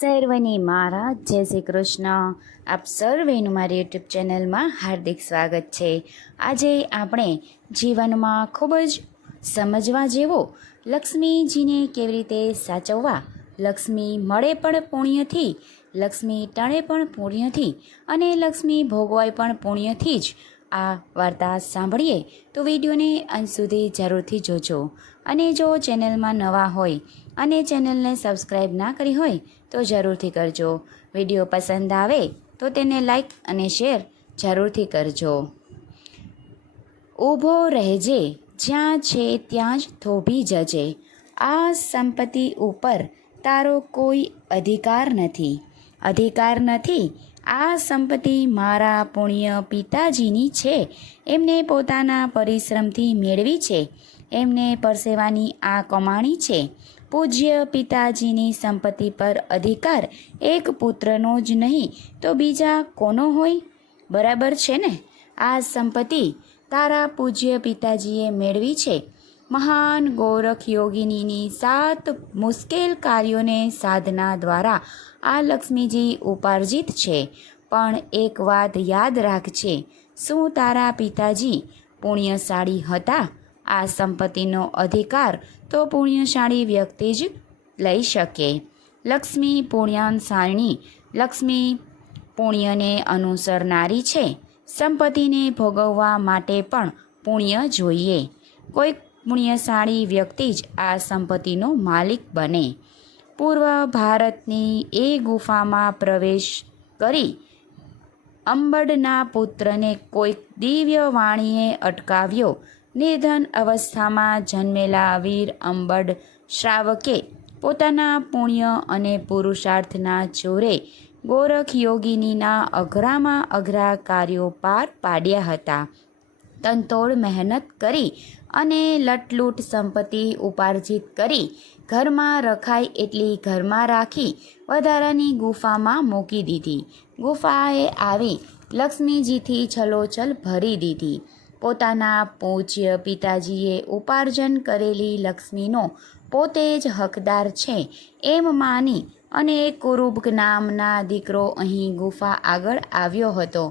સર્વને મારા. જય શ્રી કૃષ્ણ. આપ સર્વેનું મારી યુટ્યુબ ચેનલમાં હાર્દિક સ્વાગત છે. આજે આપણે જીવનમાં ખૂબ જ સમજવા જેવો લક્ષ્મીજીને કેવી રીતે સાચવવા, લક્ષ્મી મળે પણ પુણ્યથી, લક્ષ્મી ટણે પણ પુણ્યથી અને લક્ષ્મી ભોગવાય પણ પુણ્યથી જ આ વાર્તા સાંભળીએ તો વિડીયોને અંત સુધી જરૂરથી જોજો. અને જો ચેનલમાં નવા હોય અને ચેનલને સબસ્ક્રાઈબ ના કરી હોય તો જરૂરથી કરજો. વીડિયો પસંદ આવે તો તેને લાઈક અને શેર જરૂરથી કરજો. ઊભો રહેજે, જ્યાં છે ત્યાં જ થોભી જજે. આ સંપત્તિ ઉપર તારો કોઈ અધિકાર નથી. અધિકાર નથી આ સંપત્તિ મારા પુણ્ય પિતાજીની છે. એમને પોતાના પરિશ્રમથી મેળવી છે. એમને પરસેવાની આ કમાણી છે. પૂજ્ય પિતાજીની સંપત્તિ પર અધિકાર એક પુત્રનો જ નહીં, તો બીજા કોનો હોય? બરાબર છે ને? આ સંપત્તિ તારા પૂજ્ય પિતાજીએ મેળવી છે. મહાન ગોરખ યોગિનીની સાત મુશ્કેલ કાર્યોને સાધના દ્વારા આ લક્ષ્મીજી ઉપાર્જિત છે. પણ એક વાત યાદ રાખજે, શું તારા પિતાજી પુણ્યશાળી હતા? આ સંપત્તિનો અધિકાર તો પુણ્યશાળી વ્યક્તિ જ લઈ શકે. લક્ષ્મી પુણ્યાંશાણી લક્ષ્મી પુણ્યને અનુસરનારી છે. સંપત્તિને ભોગવવા માટે પણ પુણ્ય જોઈએ. કોઈ પુણ્યશાળી વ્યક્તિ જ આ સંપત્તિનો માલિક બને. પૂર્વ ભારતની એ ગુફામાં પ્રવેશ કરી અંબડના પુત્રને કોઈક દિવ્ય વાણીએ અટકાવ્યો. નિર્ધન અવસ્થામાં જન્મેલા વીર અંબડ શ્રાવકે પોતાના પુણ્ય અને પુરુષાર્થના જોરે ગોરખ યોગિનીના અઘરામાં અઘરા કાર્યો પાર પાડ્યા હતા. તનતોડ મહેનત કરી અને લટલૂટ સંપત્તિ ઉપાર્જિત કરી ઘરમાં રખાય એટલી ઘરમાં રાખી વધારાની ગુફામાં મૂકી દીધી. ગુફાએ આવી લક્ષ્મીજીથી છલોછલ ભરી દીધી. પોતાના પૂજ્ય પિતાજીએ ઉપાર્જન કરેલી લક્ષ્મીનો પોતે જ હકદાર છે એમ માની અને કુરુબ નામના દીકરો અહીં ગુફા આગળ આવ્યો હતો.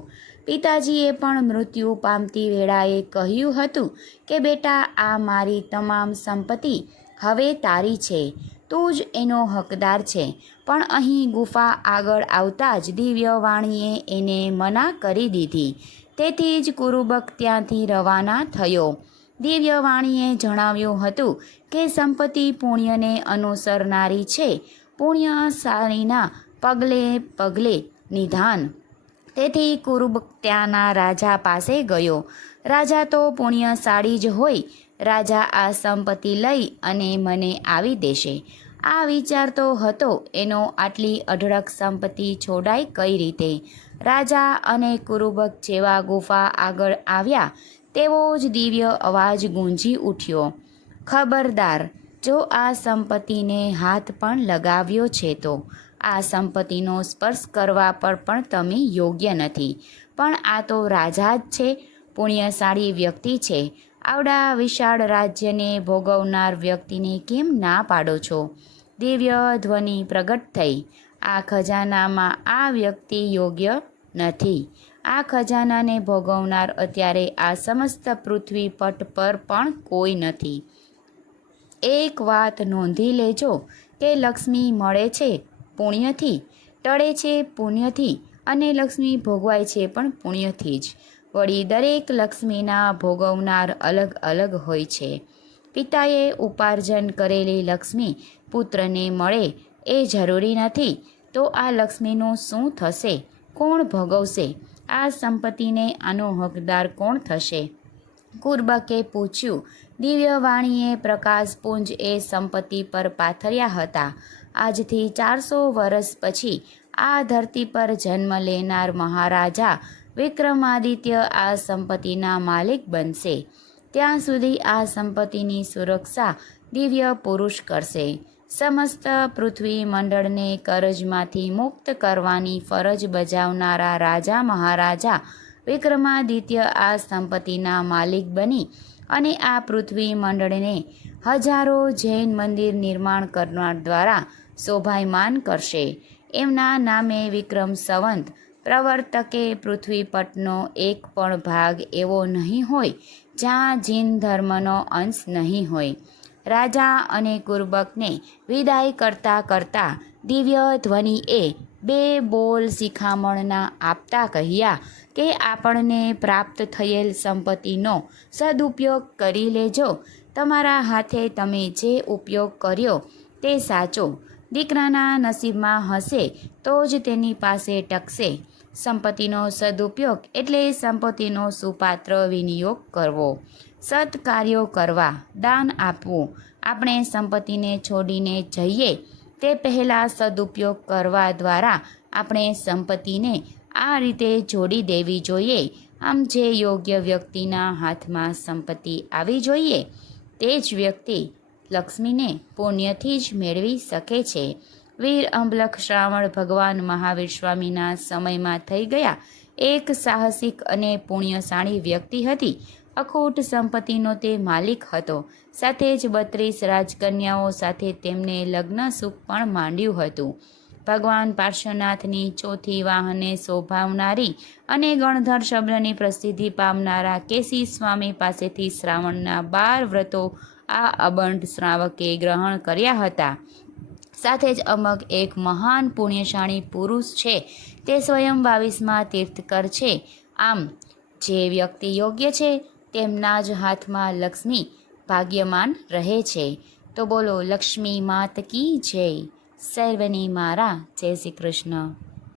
પિતાજીએ પણ મૃત્યુ પામતી વેળાએ કહ્યું હતું કે, બેટા, આ મારી તમામ સંપત્તિ હવે તારી છે. તું જ એનો હકદાર છે. પણ અહીં ગુફા આગળ આવતા જ દિવ્ય વાણીએ એને મના કરી દીધી. તેથી જ કુરુબક ત્યાંથી રવાના થયો. દિવ્યવાણીએ જણાવ્યું હતું કે, સંપત્તિ પુણ્યને અનુસરનારી છે. પુણ્ય સારીના પગલે પગલે નિધાન. તેથી કુરુબક ત્યાંના રાજા પાસે ગયો. રાજા તો પુણ્યશાળી જ હોય. રાજા આ સંપત્તિ લઈ અને મને આવી દેશે. આ વિચાર તો હતો, એનો આટલી અઢળક સંપત્તિ છોડાય કઈ રીતે? રાજા અને કુરુબક જેવા ગુફા આગળ આવ્યા, તેવો જ દિવ્ય અવાજ ગુંજી ઉઠ્યો. ખબરદાર, જો આ સંપત્તિને હાથ પણ લગાવ્યો છે તો? આ સંપત્તિનો સ્પર્શ કરવા પર પણ તમે યોગ્ય નથી. પણ આ તો રાજા જ છે, પુણ્યશાળી વ્યક્તિ છે. આવડા વિશાળ રાજ્યને ભોગવનાર વ્યક્તિને કેમ ના પાડો છો? દિવ્ય ધ્વનિ પ્રગટ થઈ. આ ખજાનામાં આ વ્યક્તિ યોગ્ય નથી. આ ખજાનાને ભોગવનાર અત્યારે આ સમસ્ત પૃથ્વી પટ પર પણ કોઈ નથી. એક વાત નોંધી લેજો કે લક્ષ્મી મળે છે પુણ્યથી ટળે છે પુણ્યથી અને લક્ષ્મી ભોગવાય છે પણ પુણ્યથી જ. વળી દરેક લક્ષ્મીના ભોગવનાર અલગ અલગ હોય છે. પિતાએ ઉપાર્જન કરેલી લક્ષ્મી પુત્રને મળે એ જરૂરી નથી, તો આ લક્ષ્મીનું શું થશે? કોણ ભોગવશે? આ સંપત્તિને આનો હકદાર કોણ થશે? કુરબકે પૂછ્યું, દિવ્યવાણીએ પ્રકાશપુંજ એ સંપત્તિ પર પાથર્યા હતા. આજથી ચારસો વર્ષ પછી આ ધરતી પર જન્મ લેનાર મહારાજા વિક્રમાદિત્ય આ સંપત્તિના માલિક બનશે. ત્યાં સુધી આ સંપત્તિની સુરક્ષા દિવ્ય પુરુષ કરશે. સમસ્ત પૃથ્વી મંડળને કરજમાંથી મુક્ત કરવાની ફરજ બજાવનારા રાજા મહારાજા વિક્રમાદિત્ય આ સંપત્તિના માલિક બની અને આ પૃથ્વી મંડળને હજારો જૈન મંદિર નિર્માણ કરનાર દ્વારા શોભાયમાન કરશે. એમના નામે વિક્રમ સંવંત, પ્રવર્તકે પૃથ્વી પટનો એક પણ ભાગ એવો નહીં હોય, જ્યાં જીન ધર્મનો અંશ નહીં હોય. રાજા અને કુર્બકને વિદાય કરતા કરતા દિવ્ય ધ્વનિએ બે બોલ શિખામણના આપતા કહ્યા કે આપણને પ્રાપ્ત થયેલ સંપત્તિનો સદુપયોગ કરી લેજો. તમારા હાથે તમે જે ઉપયોગ કર્યો તે સાચો. દીકરાના નસીબમાં હશે તો જ તેની પાસે ટકશે. સંપત્તિનો સદુપયોગ એટલે સંપત્તિનો સુપાત્ર વિનિયોગ કરવો. સત્કાર્યો કરવા, દાન આપવું. આપણે સંપત્તિને છોડીને જઈએ, તે પહેલાં સદુપયોગ કરવા દ્વારા આપણે સંપત્તિને આ રીતે જોડી દેવી જોઈએ. આમ જે યોગ્ય વ્યક્તિના હાથમાં સંપત્તિ આવી જોઈએ, તે જ વ્યક્તિ લક્ષ્મીને પુણ્યથી જ મેળવી શકે છે. વીર અંબલખ શ્રાવણ ભગવાન મહાવીર સ્વામીના સમયમાં થઈ ગયા. એક સાહસિક અને પુણ્યશાળી વ્યક્તિ હતી. અખૂટ સંપત્તિનો તે માલિક હતો. સાથે જ બત્રીસ રાજકન્યાઓ સાથે તેમને લગ્ન સુખ પણ માંડ્યું હતું. ભગવાન પાર્શ્વનાથની ચોથી વાહને શોભાવનારી અને ગણધર શબ્દની પ્રસિદ્ધિ પામનારા કેસી સ્વામી પાસેથી શ્રાવણના બાર વ્રતો આ અબંધ શ્રાવકે ગ્રહણ કર્યા હતા. સાથે જ અમક એક મહાન પુણ્યશાળી પુરુષ છે. તે સ્વયં બાવીસમાં તીર્થકર છે. આમ, જે વ્યક્તિ યોગ્ય છે, તેમના જ હાથમાં લક્ષ્મી ભાગ્યમાન રહે છે. તો બોલો, લક્ષ્મી માત કી જય? સર્વની મારા, જય શ્રી કૃષ્ણ.